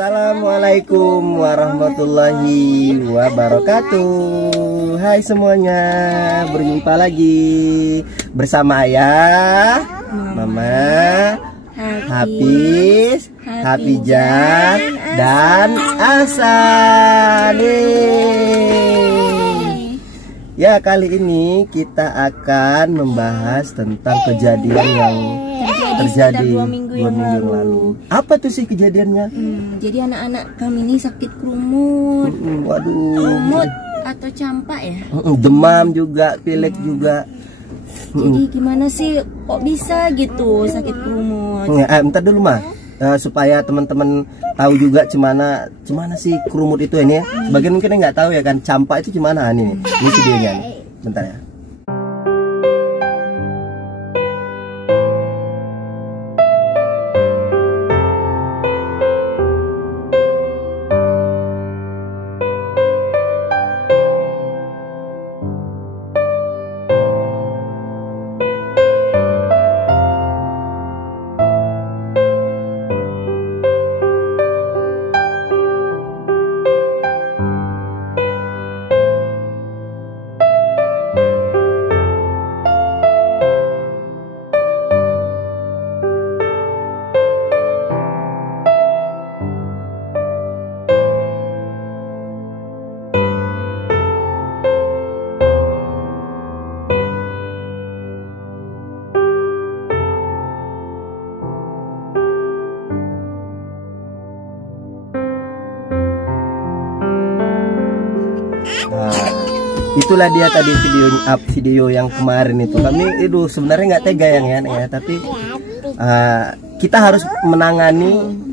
Assalamualaikum warahmatullahi wabarakatuh. Hai semuanya, berjumpa lagi bersama ayah, mama, Hafiz, Hafijah, dan Asan. Ya, kali ini kita akan membahas tentang kejadian yang terjadi 2 minggu yang lalu. Apa tuh sih kejadiannya? Jadi anak-anak kami ini sakit kerumut. Waduh. Kerumut atau campak ya? Demam juga, pilek juga. Jadi gimana sih kok bisa gitu sakit kerumut? Bentar dulu mah, supaya teman-teman tahu juga cemana sih kerumut itu ini ya. Sebagian mungkin nggak tahu ya kan, campak itu gimana ini videonya nih. Bentar ya. Itulah dia tadi video yang kemarin itu. Kami itu sebenarnya nggak tega ya, tapi kita harus menangani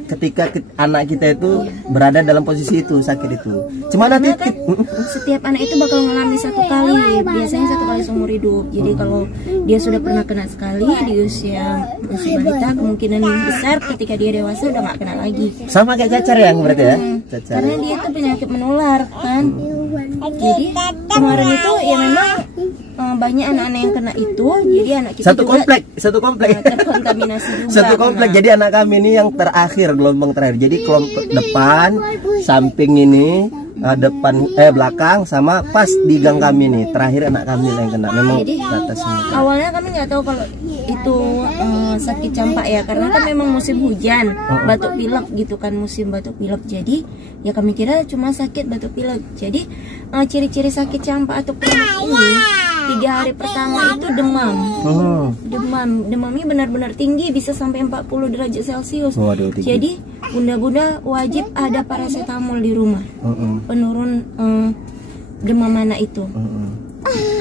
ketika anak kita itu berada dalam posisi itu, sakit itu. Cuman nanti kan setiap anak itu bakal mengalami satu kali, biasanya 1 kali seumur hidup. Jadi kalau dia sudah pernah kena sekali di usia masih balita, kemungkinan besar ketika dia dewasa udah nggak kena lagi. Sama kayak cacar ya berarti ya? Cacar. Karena dia itu penyakit menular kan. Jadi kemarin itu ya memang banyak anak-anak yang kena itu. Jadi anak kita satu komplek terkontaminasi juga. Satu komplek. Jadi anak kami ini yang terakhir, gelombang terakhir. Jadi kelompok depan, samping ini, belakang, sama pas di gang kami nih. Terakhir anak kami yang kena. Memang jadi, atas semua. Awalnya kami nggak tahu kalau itu sakit campak ya, karena kan memang musim hujan, batuk pilek gitu kan, musim batuk pilek. Jadi ya kami kira cuma sakit batuk pilek. Jadi ciri-ciri sakit campak atau kerumut ini 3 hari pertama itu demam. Demamnya benar-benar tinggi, bisa sampai 40 derajat Celcius. Jadi bunda-bunda wajib ada paracetamol di rumah, penurun demam anak itu.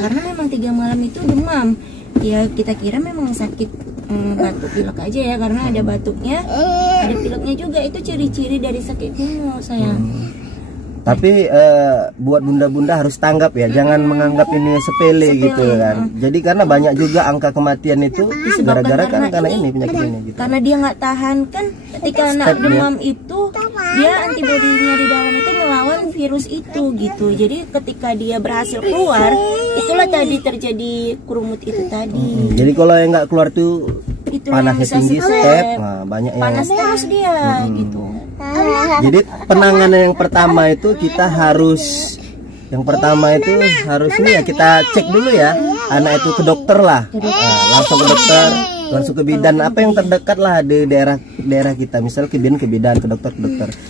Karena memang 3 malam itu demam. Ya kita kira memang sakit batuk pilek aja ya, karena ada batuknya, ada pileknya juga. Itu ciri-ciri dari sakit kerumut, sayang. Tapi buat bunda-bunda harus tanggap ya, jangan menganggap ini sepele gitu kan. Jadi karena banyak juga angka kematian itu gara-gara karena ini penyakit ini gitu. Karena dia nggak tahan kan, ketika anak demam itu dia antibodinya di dalam itu melawan virus itu gitu. Jadi ketika dia berhasil keluar, itulah tadi terjadi kerumut itu tadi. Jadi kalau yang nggak keluar tuh panasnya tinggi, banyak yang panas terus dia gitu. Jadi penanganan yang pertama itu kita harus ini ya, kita cek dulu ya anak itu ke dokter lah, langsung ke dokter, langsung ke bidan apa yang terdekat lah di daerah kita, misal ke bidan, ke dokter,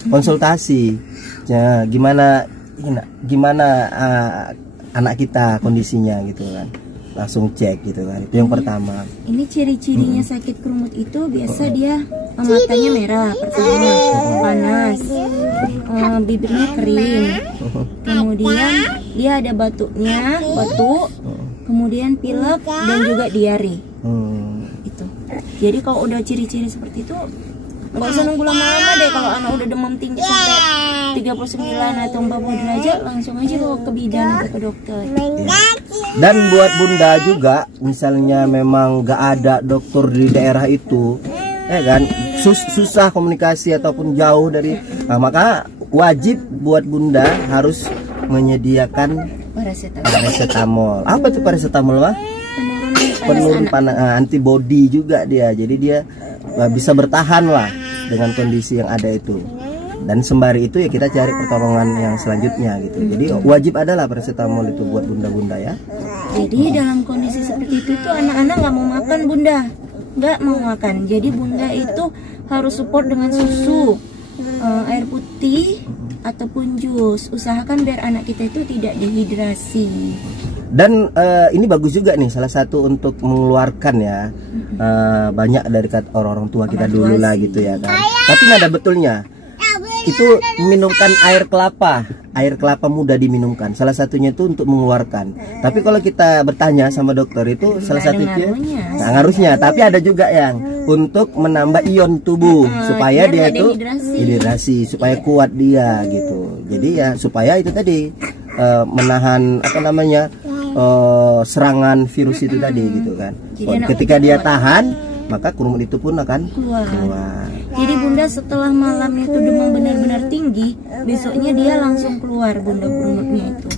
konsultasi ya, gimana anak kita kondisinya gitu kan, langsung cek gitu kan. Itu yang pertama. Ini ciri-cirinya sakit kerumut itu biasa dia matanya merah pertama, panas, bibirnya kering, kemudian dia ada batuk, kemudian pilek dan juga diare. Itu. Jadi kalau udah ciri-ciri seperti itu nggak usah nunggu lama-lama deh. Kalau anak udah demam tinggi sampai 39 atau 40 derajat, langsung aja bawa ke bidan atau ke dokter. Dan buat bunda juga, misalnya memang nggak ada dokter di daerah itu, kan susah komunikasi ataupun jauh dari, maka wajib buat bunda harus menyediakan paracetamol. Apa tuh paracetamol, Pak? Penurun panas, antibody juga dia. Jadi dia bisa bertahan lah dengan kondisi yang ada itu. Dan sembari itu ya kita cari pertolongan yang selanjutnya gitu. Jadi wajib adalah paracetamol itu buat bunda-bunda ya. Jadi dalam kondisi seperti itu tuh anak-anak nggak mau makan bunda, nggak mau makan. Jadi bunda itu harus support dengan susu, air putih ataupun jus. Usahakan biar anak kita itu tidak dehidrasi. Dan ini bagus juga nih, salah satu untuk mengeluarkan ya banyak dari orang tua kita dulu lah gitu ya kan. Tapi nggak ada betulnya. Itu minumkan air kelapa muda diminumkan. Salah satunya itu untuk mengeluarkan. Tapi kalau kita bertanya sama dokter itu salah satunya ngaruhnya. Tapi ada juga yang untuk menambah ion tubuh supaya dia itu hidrasi, supaya kuat dia gitu. Jadi ya supaya itu tadi menahan apa namanya serangan virus itu tadi gitu kan. Ketika dia tahan, maka kurumut itu pun akan keluar. Jadi bunda setelah malamnya itu demam benar-benar tinggi, besoknya dia langsung keluar bunda kurumutnya itu.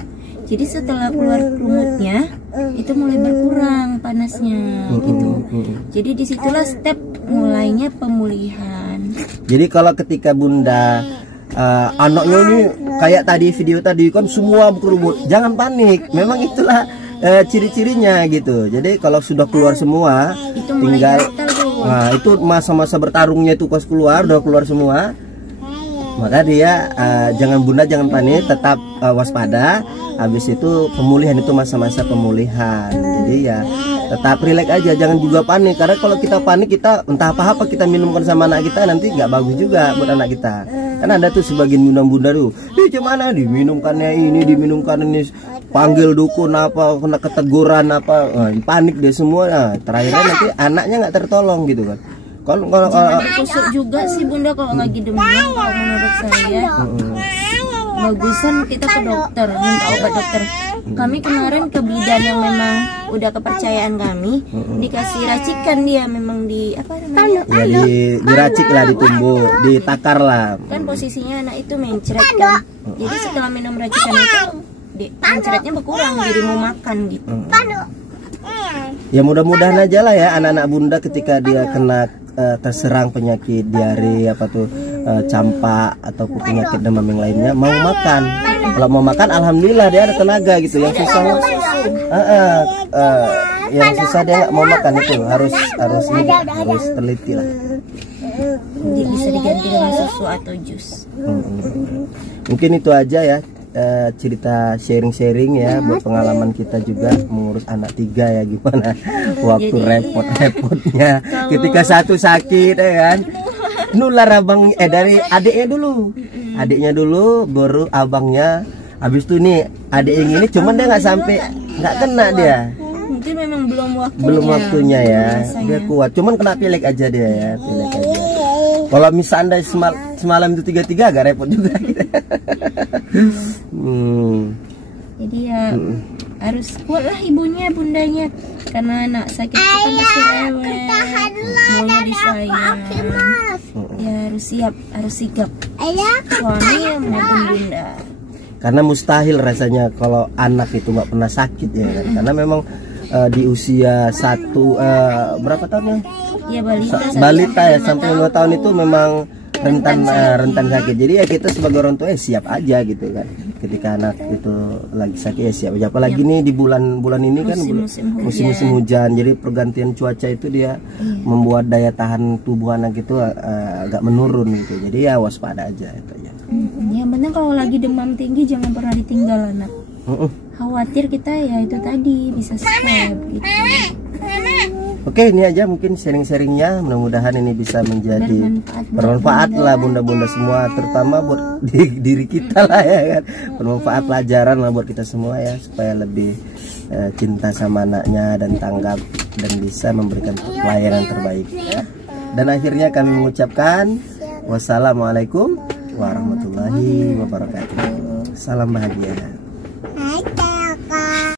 Jadi setelah keluar kurumutnya itu mulai berkurang panasnya gitu. Jadi disitulah step mulainya pemulihan. Jadi kalau ketika bunda anaknya ini kayak tadi video tadi kan semua berkerumut, jangan panik. Memang itulah ciri-cirinya gitu. Jadi kalau sudah keluar semua, itu tinggal itu masa-masa bertarungnya itu pas keluar, udah keluar semua, maka dia jangan panik, tetap waspada. Habis itu pemulihan itu masa-masa pemulihan. Jadi ya tetap rileks aja, jangan juga panik. Karena kalau kita panik, kita entah apa kita minumkan sama anak kita, nanti nggak bagus juga buat anak kita. Kan ada tuh sebagian bunda-bunda tuh, gimana diminumkannya ini, panggil dukun apa, kena keteguran apa, panik dia semua. Terakhirnya nanti anaknya nggak tertolong gitu kan. Kalau kusuk juga sih bunda kalau lagi demam, kalau menurut saya bagusan kita ke dokter, minta obat dokter. Kami kemarin ke bidan yang memang udah kepercayaan kami, dikasih racikan dia memang di apa namanya? Ya diracik lah, ditumbuk, ditakar lah. Kan posisinya anak itu mencret kan. Jadi setelah minum racikan itu mencretnya berkurang, jadi mau makan gitu. Ya mudah-mudahan aja lah ya anak-anak bunda ketika dia kena terserang penyakit diare apa tuh campak ataupun penyakit demam yang lainnya mau makan. Kalau mau makan alhamdulillah dia ada tenaga gitu. Yang susah yang susah dia nggak mau makan itu harus teliti lah. Jadi bisa diganti dengan susu atau jus. Mungkin itu aja ya cerita sharing ya buat pengalaman kita juga mengurus anak 3 ya, gimana waktu repot-repotnya ketika satu sakit ya kan, nular abang dari adiknya dulu baru abangnya, habis itu nih adik yang ini cuman dia nggak kena dia. Mungkin memang belum waktunya ya rasanya. Dia kuat, cuman kena pilek aja dia ya, pilek aja. Kalau misalnya semalam itu 3 agak repot juga. Jadi ya harus kuatlah ibunya, bundanya, karena anak sakit itu kan pasti rewel, maunya disayang. Ya harus sigap suami maupun bunda. Karena mustahil rasanya kalau anak itu nggak pernah sakit ya kan? Karena memang di usia berapa tahun ya? Balita ya sampai 2 tahun itu memang rentan sakit. Jadi ya kita sebagai orang tua siap aja gitu kan. Ketika anak itu lagi sakit ya siap aja. Apalagi nih di bulan ini kan musim hujan. Jadi pergantian cuaca itu dia membuat daya tahan tubuh anak itu agak menurun gitu. Jadi ya waspada aja itu ya. Yang penting kalau lagi demam tinggi jangan pernah ditinggal anak. Khawatir kita ya itu tadi bisa swab gitu. Oke, ini aja mungkin sharing-sharingnya, mudah-mudahan ini bisa menjadi bermanfaat lah bunda-bunda semua, terutama buat diri kita lah ya kan, bermanfaat pelajaran lah buat kita semua ya, supaya lebih cinta sama anaknya dan tanggap dan bisa memberikan pelayanan terbaik ya. Dan akhirnya kami mengucapkan wassalamualaikum warahmatullahi wabarakatuh. Salam bahagia.